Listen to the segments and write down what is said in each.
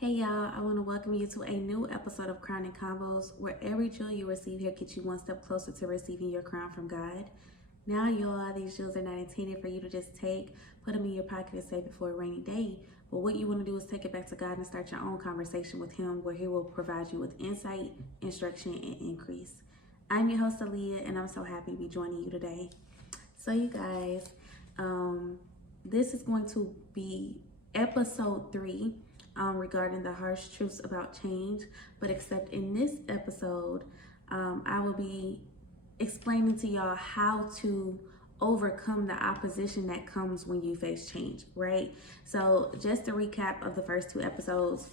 Hey y'all, I want to welcome you to a new episode of Crown and Combos, where every jewel you receive here gets you one step closer to receiving your crown from God. Now, y'all, these jewels are not intended for you to just take, put them in your pocket and save it for a rainy day. But what you want to do is take it back to God and start your own conversation with Him, where He will provide you with insight, instruction, and increase. I'm your host, Aaliyah, and I'm so happy to be joining you today. So, you guys, this is going to be episode 3 regarding the harsh truths about change. But except in this episode, I will be explaining to y'all how to overcome the opposition that comes when you face change, right? So just a recap of the first 2 episodes.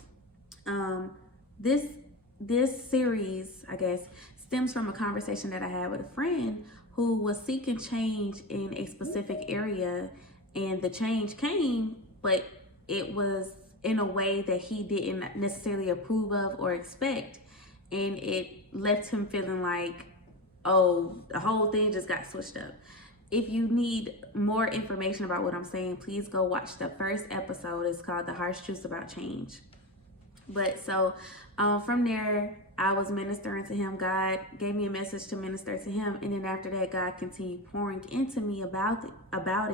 This series, I guess, stems from a conversation that I had with a friend who was seeking change in a specific area, and the change came, but it was in a way that he didn't necessarily approve of or expect, and it left him feeling like, oh, the whole thing just got switched up. If you need more information about what I'm saying, please go watch the first episode. It's called The Harsh Truths About Change. But so from there, I was ministering to him. God gave me a message to minister to him, and then after that, God continued pouring into me about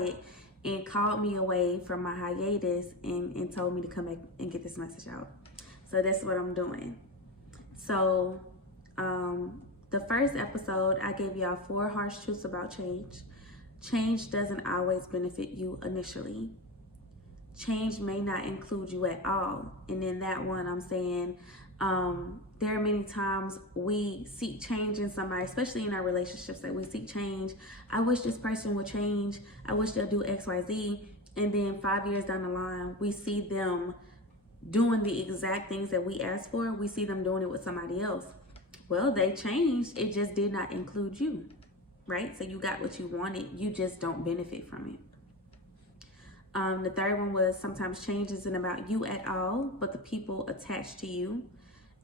it, and called me away from my hiatus and told me to come back and get this message out. So that's what I'm doing. So the first episode, I gave y'all 4 harsh truths about change. Change doesn't always benefit you initially. Change may not include you at all. And in that one, I'm saying there are many times we seek change in somebody, especially in our relationships, that we seek change. I wish this person would change. I wish they'll do X, Y, Z. And then 5 years down the line, we see them doing the exact things that we asked for. We see them doing it with somebody else. Well, they changed. It just did not include you, right? So you got what you wanted. You just don't benefit from it. The third one was sometimes change isn't about you at all, but the people attached to you.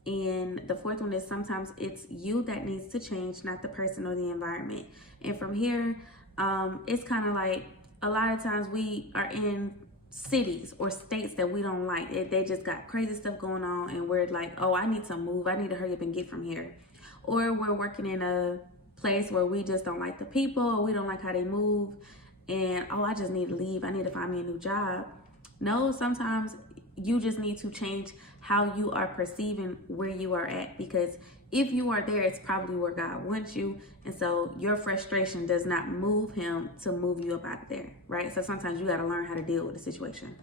And the fourth one is sometimes it's you that needs to change, not the person or the environment. And from here, it's kind of like a lot of times we are in cities or states that we don't like. They just got crazy stuff going on, and we're like, oh, I need to move. I need to hurry up and get from here. Or we're working in a place where we just don't like the people, or we don't like how they move, and oh, I just need to leave. I need to find me a new job. No, sometimes you just need to change how you are perceiving where you are at, because if you are there, it's probably where God wants you. And so your frustration does not move him to move you up out of there, right? So sometimes you got to learn how to deal with the situation.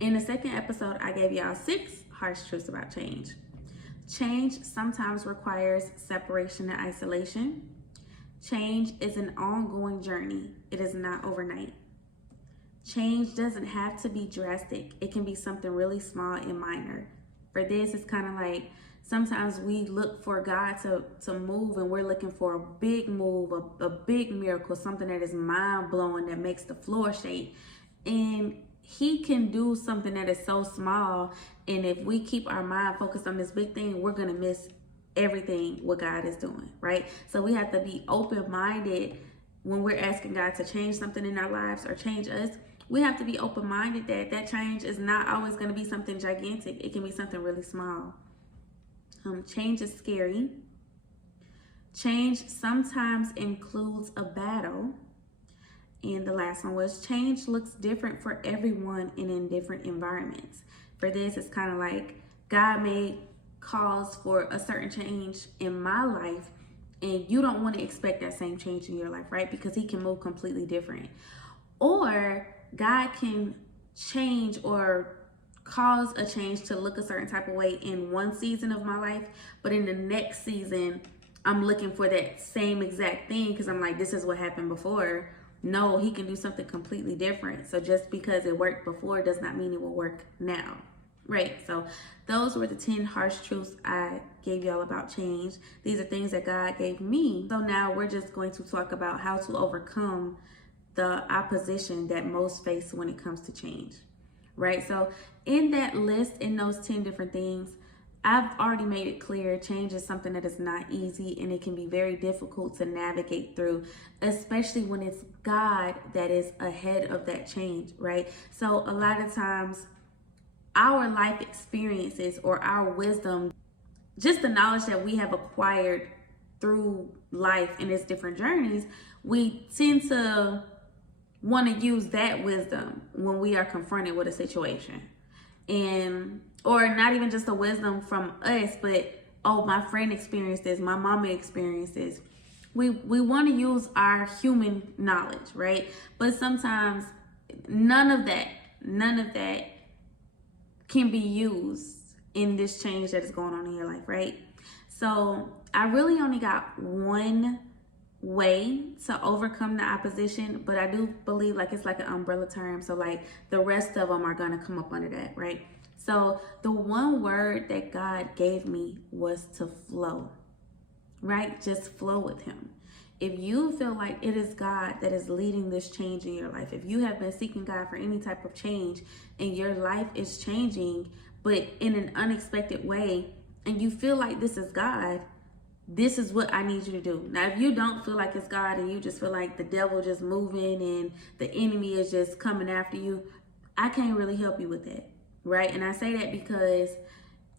In the second episode, I gave y'all 6 harsh truths about change. Change sometimes requires separation and isolation. Change is an ongoing journey. It is not overnight. Change doesn't have to be drastic. It can be something really small and minor. For this, it's kind of like sometimes we look for God to move, and we're looking for a big move, a big miracle, something that is mind-blowing, that makes the floor shake. And he can do something that is so small, and if we keep our mind focused on this big thing, we're going to miss everything what God is doing, right? So we have to be open-minded when we're asking God to change something in our lives or change us. We have to be open-minded that change is not always going to be something gigantic. It can be something really small. Change is scary. Change sometimes includes a battle. And the last one was change looks different for everyone and in different environments. For this, it's kind of like God may cause for a certain change in my life, and you don't want to expect that same change in your life, right? Because he can move completely different. Or God can change or cause a change to look a certain type of way in one season of my life, but in the next season, I'm looking for that same exact thing because I'm like, this is what happened before. No, he can do something completely different. So just because it worked before does not mean it will work now. Right, so those were the 10 harsh truths I gave y'all about change. These are things that God gave me. So now we're just going to talk about how to overcome the opposition that most face when it comes to change, right? So in that list, in those 10 different things, I've already made it clear change is something that is not easy, and it can be very difficult to navigate through, especially when it's God that is ahead of that change, right? So a lot of times our life experiences or our wisdom, just the knowledge that we have acquired through life and its different journeys, we tend to want to use that wisdom when we are confronted with a situation. And or not even just the wisdom from us, but oh, my friend experienced this, my mama experienced this. We want to use our human knowledge, right? But sometimes none of that can be used in this change that is going on in your life, right? So I really only got one way to overcome the opposition, but I do believe like it's like an umbrella term. So like the rest of them are going to come up under that, right? So the one word that God gave me was to flow, right? Just flow with him. If you feel like it is God that is leading this change in your life, if you have been seeking God for any type of change and your life is changing, but in an unexpected way, and you feel like this is God, this is what I need you to do. Now, if you don't feel like it's God and you just feel like the devil just moving and the enemy is just coming after you, I can't really help you with that, right? And I say that because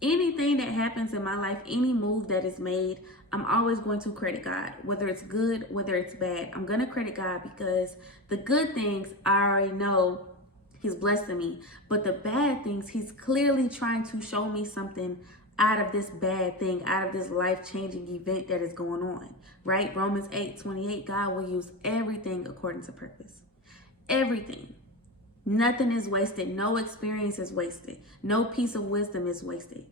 anything that happens in my life, any move that is made, I'm always going to credit God. Whether it's good, whether it's bad, I'm going to credit God because the good things I already know he's blessing me. But the bad things, he's clearly trying to show me something out of this bad thing, out of this life-changing event that is going on, right? Romans 8:28, God will use everything according to purpose. Everything. Nothing is wasted. No experience is wasted. No piece of wisdom is wasted.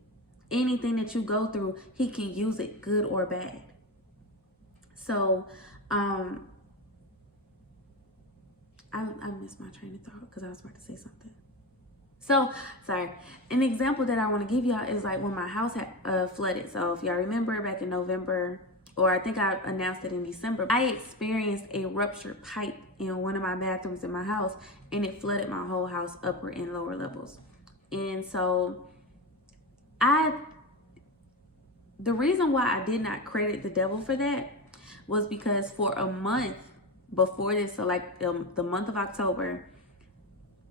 Anything that you go through, he can use it, good or bad. So, I missed my train of thought because I was about to say something. So, sorry. An example that I want to give y'all is like when my house had flooded. So if y'all remember back in November, or I think I announced it in December, I experienced a ruptured pipe in one of my bathrooms in my house, and it flooded my whole house, upper and lower levels. And so the reason why I did not credit the devil for that was because for a month before this, so like the month of October,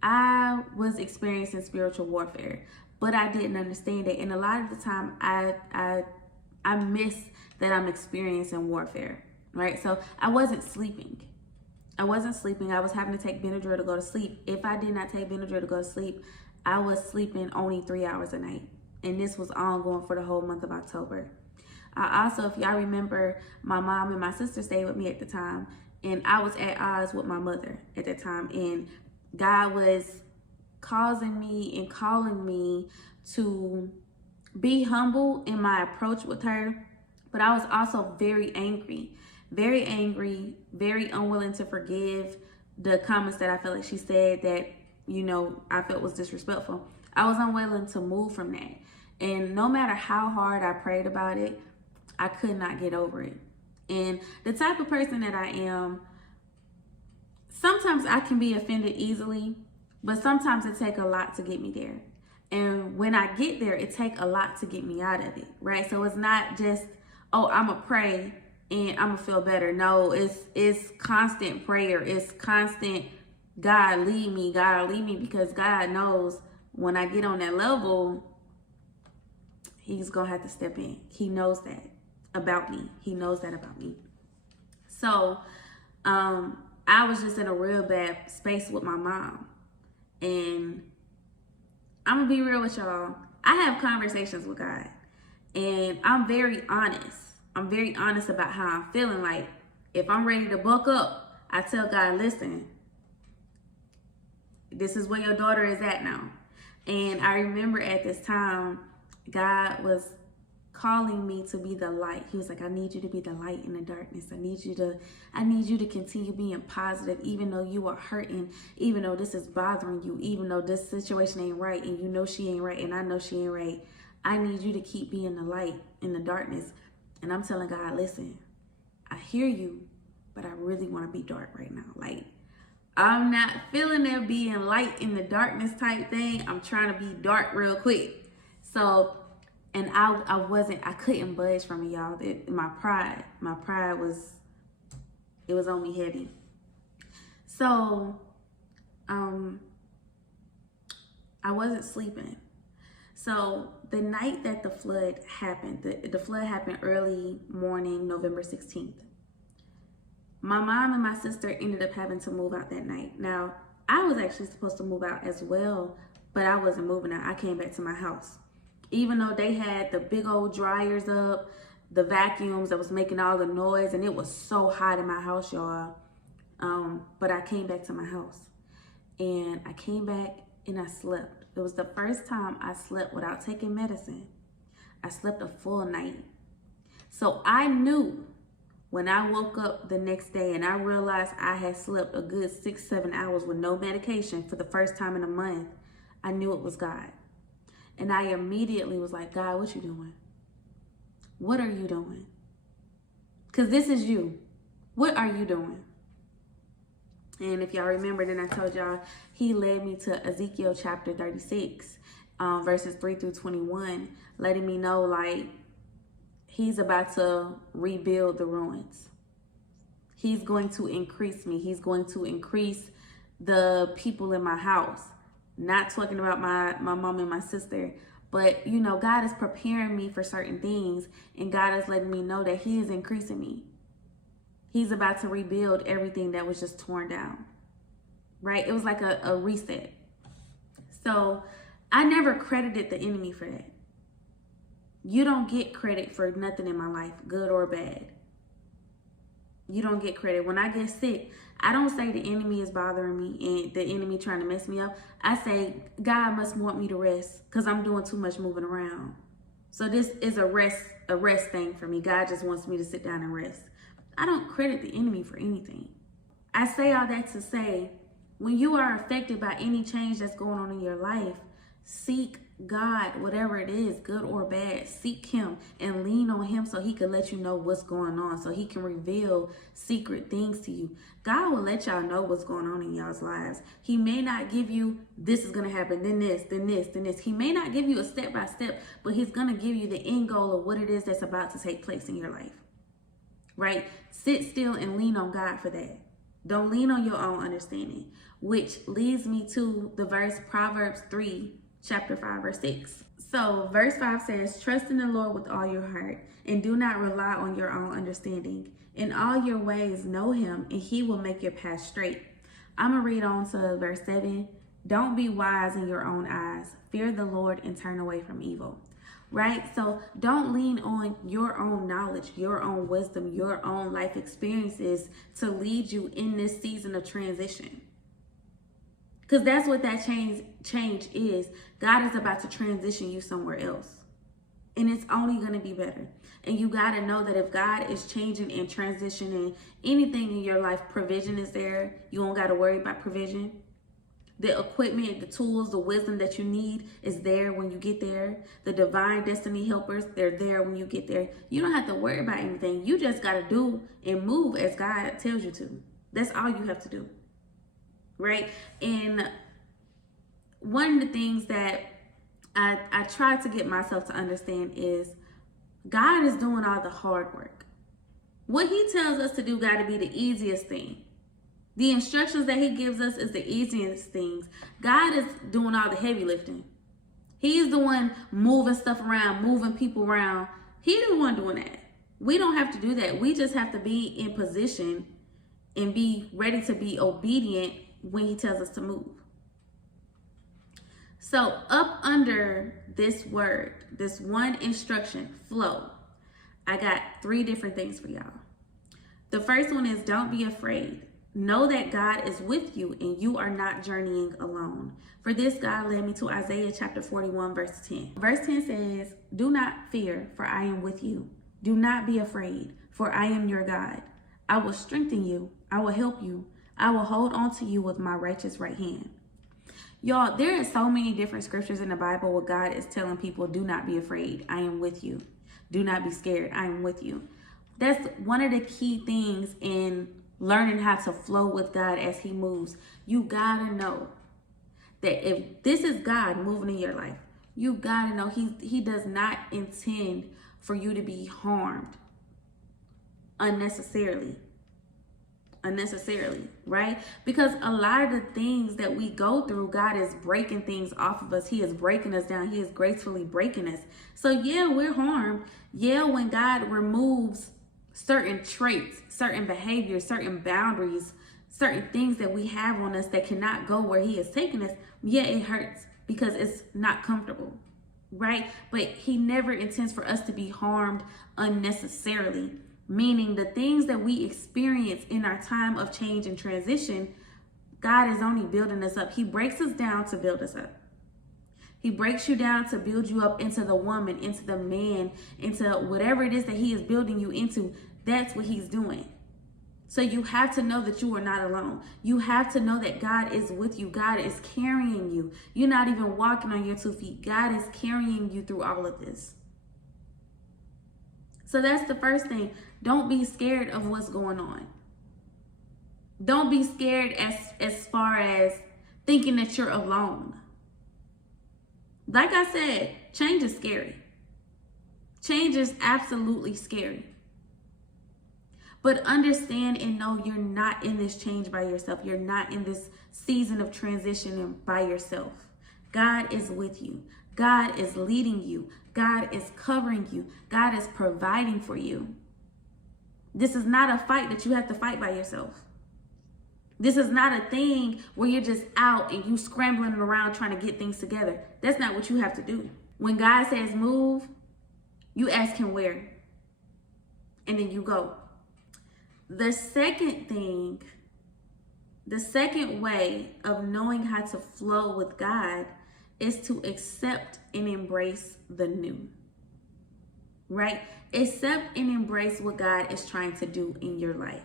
I was experiencing spiritual warfare, but I didn't understand it. And a lot of the time I miss that I'm experiencing warfare, right? So I wasn't sleeping. I was having to take Benadryl to go to sleep. If I did not take Benadryl to go to sleep, I was sleeping only 3 hours a night. And this was ongoing for the whole month of October. I also, if y'all remember, my mom and my sister stayed with me at the time, and I was at odds with my mother at the time. And God was causing me and calling me to be humble in my approach with her. But I was also very angry, very unwilling to forgive the comments that I felt like she said that, you know, I felt was disrespectful. I was unwilling to move from that. And no matter how hard I prayed about it, I could not get over it. And the type of person that I am, sometimes I can be offended easily, but sometimes it takes a lot to get me there. And when I get there, it takes a lot to get me out of it, right? So it's not just, oh, I'm going to pray and I'm going to feel better. No, it's constant prayer. It's constant, God lead me, because God knows when I get on that level, he's going to have to step in. He knows that about me. He knows that about me. So, I was just in a real bad space with my mom. And I'm going to be real with y'all. I have conversations with God. And I'm very honest. I'm very honest about how I'm feeling. Like, if I'm ready to buck up, I tell God, listen, this is where your daughter is at now. And I remember at this time, God was calling me to be the light. He was like, I need you to be the light in the darkness. I need you to continue being positive, even though you are hurting, even though this is bothering you, even though this situation ain't right, and you know she ain't right, and I know she ain't right. I need you to keep being the light in the darkness. And I'm telling God, listen, I hear you, but I really want to be dark right now. Like, I'm not feeling that being light in the darkness type thing. I'm trying to be dark real quick. So, and I couldn't budge from it, y'all. My pride was on me heavy. So, I wasn't sleeping. So the night that the flood happened, the flood happened early morning, November 16th. My mom and my sister ended up having to move out that night. Now, I was actually supposed to move out as well, but I wasn't moving out. I came back to my house. Even though they had the big old dryers up, the vacuums that was making all the noise, and it was so hot in my house, y'all. But I came back to my house. And I came back and I slept. It was the first time I slept without taking medicine. I slept a full night. So I knew when I woke up the next day and I realized I had slept a good 6-7 hours with no medication for the first time in a month, I knew it was God. And I immediately was like, God, what you doing? What are you doing? Because this is you. What are you doing? And if y'all remember, then I told y'all, he led me to Ezekiel chapter 36, verses 3 through 21, letting me know, like, he's about to rebuild the ruins. He's going to increase me. He's going to increase the people in my house. Not talking about my mom and my sister, but, you know, God is preparing me for certain things, and God is letting me know that he is increasing me. He's about to rebuild everything that was just torn down, right? It was like a reset. So I never credited the enemy for that. You don't get credit for nothing in my life, good or bad. You don't get credit. When I get sick, I don't say the enemy is bothering me and the enemy trying to mess me up. I say, God must want me to rest because I'm doing too much moving around. So this is a rest thing for me. God just wants me to sit down and rest. I don't credit the enemy for anything. I say all that to say, when you are affected by any change that's going on in your life, seek God, whatever it is, good or bad. Seek him and lean on him so he can let you know what's going on, so he can reveal secret things to you. God will let y'all know what's going on in y'all's lives. He may not give you, this is going to happen, then this, then this, then this. He may not give you a step-by-step, but he's going to give you the end goal of what it is that's about to take place in your life. Right? Sit still and lean on God for that. Don't lean on your own understanding, which leads me to the verse Proverbs 3, chapter 5, verse 6. So verse 5 says, trust in the Lord with all your heart and do not rely on your own understanding. In all your ways know him and he will make your path straight. I'm going to read on to verse 7. Don't be wise in your own eyes. Fear the Lord and turn away from evil. Right? So don't lean on your own knowledge, your own wisdom, your own life experiences to lead you in this season of transition. Because that's what that change is. God is about to transition you somewhere else. And it's only going to be better. And you got to know that if God is changing and transitioning anything in your life, provision is there. You don't got to worry about provision. The equipment, the tools, the wisdom that you need is there when you get there. The divine destiny helpers, they're there when you get there. You don't have to worry about anything. You just got to do and move as God tells you to. That's all you have to do. Right? And one of the things that I try to get myself to understand is God is doing all the hard work. What he tells us to do got to be the easiest thing. The instructions that he gives us is the easiest things. God is doing all the heavy lifting. He's the one moving stuff around, moving people around. He's the one doing that. We don't have to do that. We just have to be in position and be ready to be obedient when he tells us to move. So up under this word, this one instruction, flow, I got 3 different things for y'all. The first one is don't be afraid. Know that God is with you and you are not journeying alone. For this, God led me to Isaiah chapter 41, verse 10. Verse 10 says, do not fear, for I am with you. Do not be afraid, for I am your God. I will strengthen you. I will help you. I will hold on to you with my righteous right hand. Y'all, there are so many different scriptures in the Bible where God is telling people, do not be afraid. I am with you. Do not be scared. I am with you. That's one of the key things in learning how to flow with God as he moves. You gotta know that if this is God moving in your life, you gotta know he does not intend for you to be harmed unnecessarily. unnecessarily, right? Because a lot of the things that we go through, God is breaking things off of us. He is breaking us down. He is gracefully breaking us. So yeah, we're harmed. Yeah, when God removes certain traits, certain behaviors, certain boundaries, certain things that we have on us that cannot go where He has taken us, yeah, it hurts because it's not comfortable, right? But He never intends for us to be harmed unnecessarily. Meaning the things that we experience in our time of change and transition, God is only building us up. He breaks us down to build us up. He breaks you down to build you up into the woman, into the man, into whatever it is that He is building you into. That's what He's doing. So you have to know that you are not alone. You have to know that God is with you. God is carrying you. You're not even walking on your 2 feet. God is carrying you through all of this. So that's the first thing. Don't be scared of what's going on. Don't be scared as far as thinking that you're alone. Like I said, change is scary. Change is absolutely scary. But understand and know you're not in this change by yourself. You're not in this season of transition by yourself. God is with you. God is leading you. God is covering you. God is providing for you. This is not a fight that you have to fight by yourself. This is not a thing where you're just out and you scrambling around trying to get things together. That's not what you have to do. When God says move, you ask Him where, and then you go. The second thing, the second way of knowing how to flow with God is to accept and embrace the new, right? Accept and embrace what God is trying to do in your life.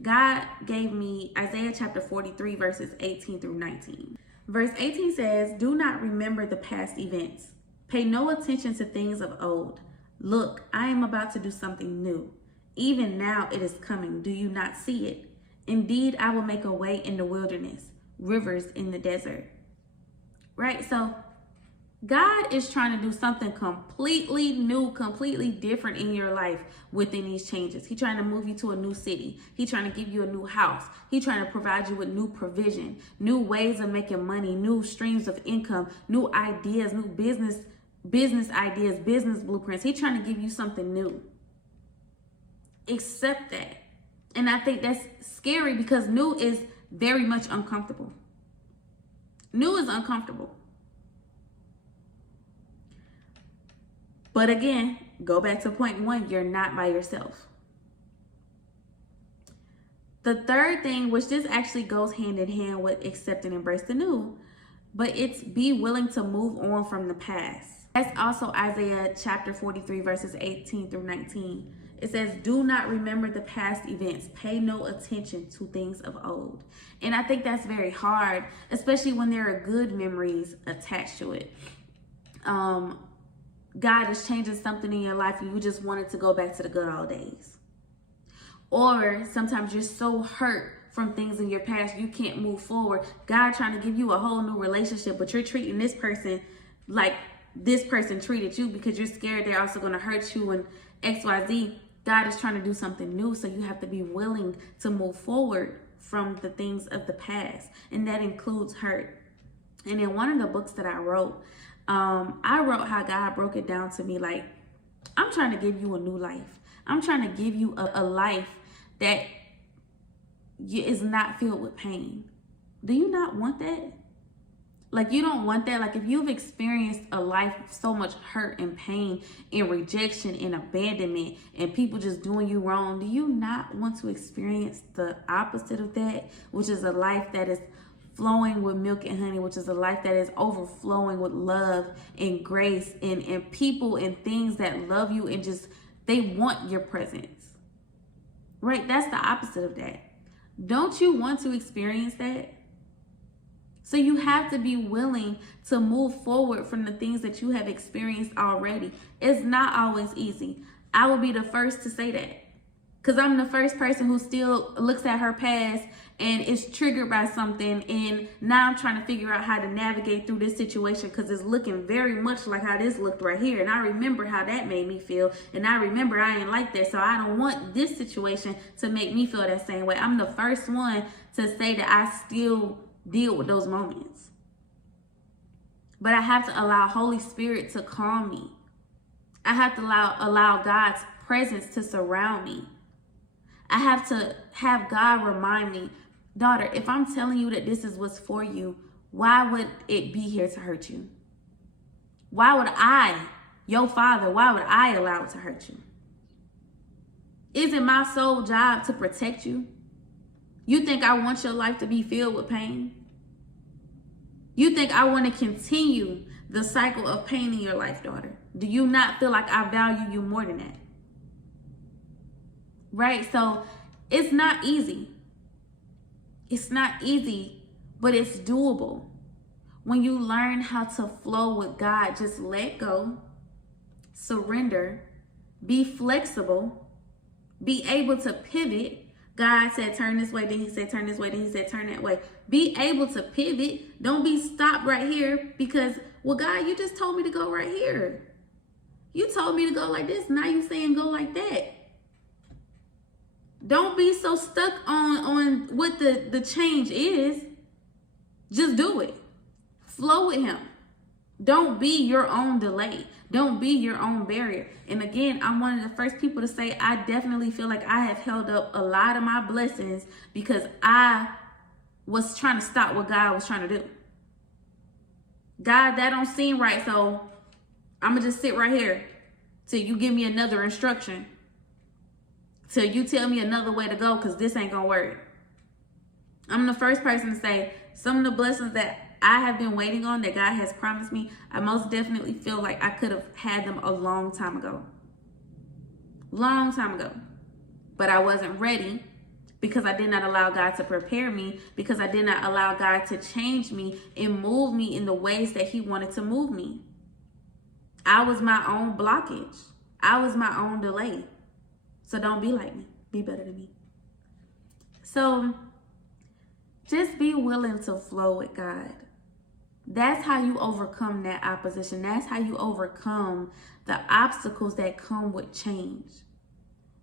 God gave me Isaiah chapter 43, verses 18 through 19. Verse 18 says, "Do not remember the past events. Pay no attention to things of old. Look, I am about to do something new. Even now it is coming. Do you not see it? Indeed, I will make a way in the wilderness, rivers in the desert." Right? So God is trying to do something completely new, completely different in your life within these changes. He's trying to move you to a new city. He's trying to give you a new house. He's trying to provide you with new provision, new ways of making money, new streams of income, new ideas, new business ideas, business blueprints. He's trying to give you something new. Accept that. And I think that's scary because new is very much uncomfortable. New is uncomfortable. But again, go back to point one, you're not by yourself. The third thing, which this actually goes hand in hand with accept and embrace the new, but it's be willing to move on from the past. That's also Isaiah chapter 43, verses 18 through 19. It says, "Do not remember the past events. Pay no attention to things of old." And I think that's very hard, especially when there are good memories attached to it. God is changing something in your life and you just wanted to go back to the good old days. Or sometimes you're so hurt from things in your past you can't move forward. God trying to give you a whole new relationship, but you're treating this person like this person treated you because you're scared they're also going to hurt you and XYZ. God is trying to do something new, so you have to be willing to move forward from the things of the past, and that includes hurt. And in one of the books that I wrote how God broke it down to me like, I'm trying to give you a new life. I'm trying to give you a life that is not filled with pain. Do you not want that? Like, you don't want that. Like, if you've experienced a life of so much hurt and pain and rejection and abandonment and people just doing you wrong, do you not want to experience the opposite of that, which is a life that is flowing with milk and honey, which is a life that is overflowing with love and grace and people and things that love you and just, they want your presence, right? That's the opposite of that. Don't you want to experience that? So you have to be willing to move forward from the things that you have experienced already. It's not always easy. I will be the first to say that. Because I'm the first person who still looks at her past and is triggered by something. And now I'm trying to figure out how to navigate through this situation because it's looking very much like how this looked right here. And I remember how that made me feel. And I remember I ain't like that. So I don't want this situation to make me feel that same way. I'm the first one to say that I still deal with those moments. But I have to allow Holy Spirit to calm me. I have to allow God's presence to surround me. I have to have God remind me, daughter, if I'm telling you that this is what's for you, why would it be here to hurt you? Why would I, your father, why would I allow it to hurt you? Is it my sole job to protect you? You think I want your life to be filled with pain? You think I want to continue the cycle of pain in your life, daughter? Do you not feel like I value you more than that? Right? So it's not easy. It's not easy, but it's doable. When you learn how to flow with God, just let go, surrender, be flexible, be able to pivot. God said, turn this way. Then he said, turn this way. Then he said, turn that way. Be able to pivot. Don't be stopped right here because, well, God, you just told me to go right here. You told me to go like this. Now you saying go like that. Don't be so stuck on what the change is. Just do it. Flow with him. Don't be your own delay. Don't be your own barrier. And again, I'm one of the first people to say I definitely feel like I have held up a lot of my blessings because I was trying to stop what God was trying to do. God, that don't seem right, so I'm going to just sit right here till you give me another instruction. Till you tell me another way to go because this ain't going to work. I'm the first person to say some of the blessings that I have been waiting on that God has promised me, I most definitely feel like I could have had them a long time ago. Long time ago. But I wasn't ready because I did not allow God to prepare me, because I did not allow God to change me and move me in the ways that he wanted to move me. I was my own blockage. I was my own delay. So don't be like me. Be better than me. So just be willing to flow with God. That's how you overcome that opposition. That's how you overcome the obstacles that come with change.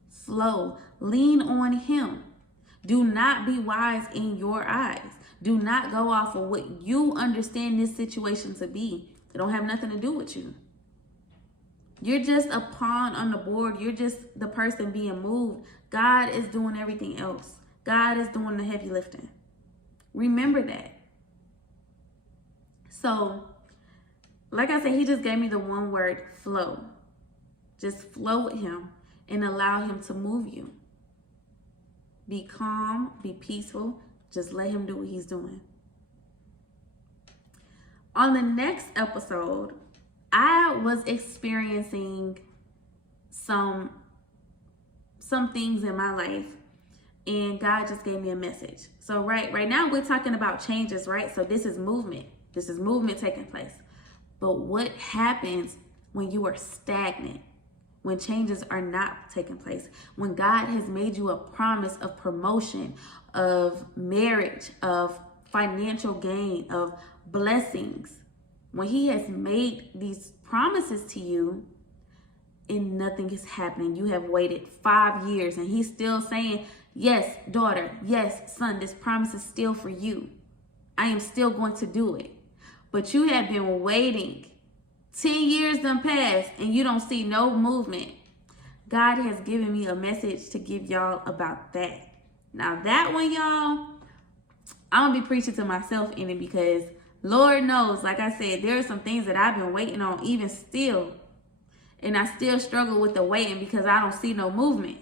Flow. Lean on him. Do not be wise in your eyes. Do not go off of what you understand this situation to be. It don't have nothing to do with you. You're just a pawn on the board. You're just the person being moved. God is doing everything else. God is doing the heavy lifting. Remember that. So, like I said, he just gave me the one word, flow. Just flow with him and allow him to move you. Be calm, be peaceful. Just let him do what he's doing. On the next episode, I was experiencing some things in my life, and God just gave me a message. So right now we're talking about changes, right? So this is movement. This is movement taking place. But what happens when you are stagnant? When changes are not taking place? When God has made you a promise of promotion, of marriage, of financial gain, of blessings. When he has made these promises to you and nothing is happening, you have waited 5 years and he's still saying, yes, daughter, yes, son, this promise is still for you. I am still going to do it. But you have been waiting. 10 years done passed and you don't see no movement. God has given me a message to give y'all about that. Now that one, y'all, I'm going to be preaching to myself in it because Lord knows, like I said, there are some things that I've been waiting on even still. And I still struggle with the waiting because I don't see no movement.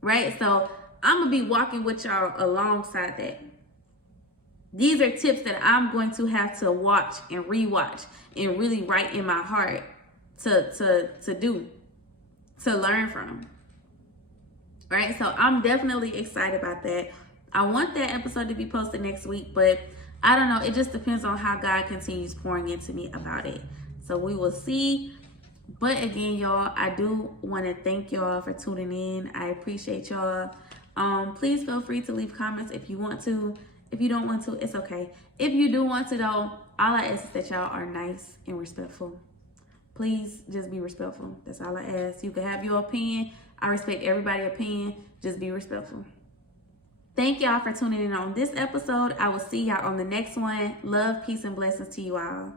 Right? So I'm going to be walking with y'all alongside that. These are tips that I'm going to have to watch and rewatch and really write in my heart to do, to learn from. Right? So I'm definitely excited about that. I want that episode to be posted next week, but I don't know. It just depends on how God continues pouring into me about it. So we will see. But again, y'all, I do want to thank y'all for tuning in. I appreciate y'all. Please feel free to leave comments if you want to. If you don't want to, it's okay. If you do want to, though, all I ask is that y'all are nice and respectful. Please just be respectful. That's all I ask. You can have your opinion. I respect everybody's opinion. Just be respectful. Thank y'all for tuning in on this episode. I will see y'all on the next one. Love, peace, and blessings to you all.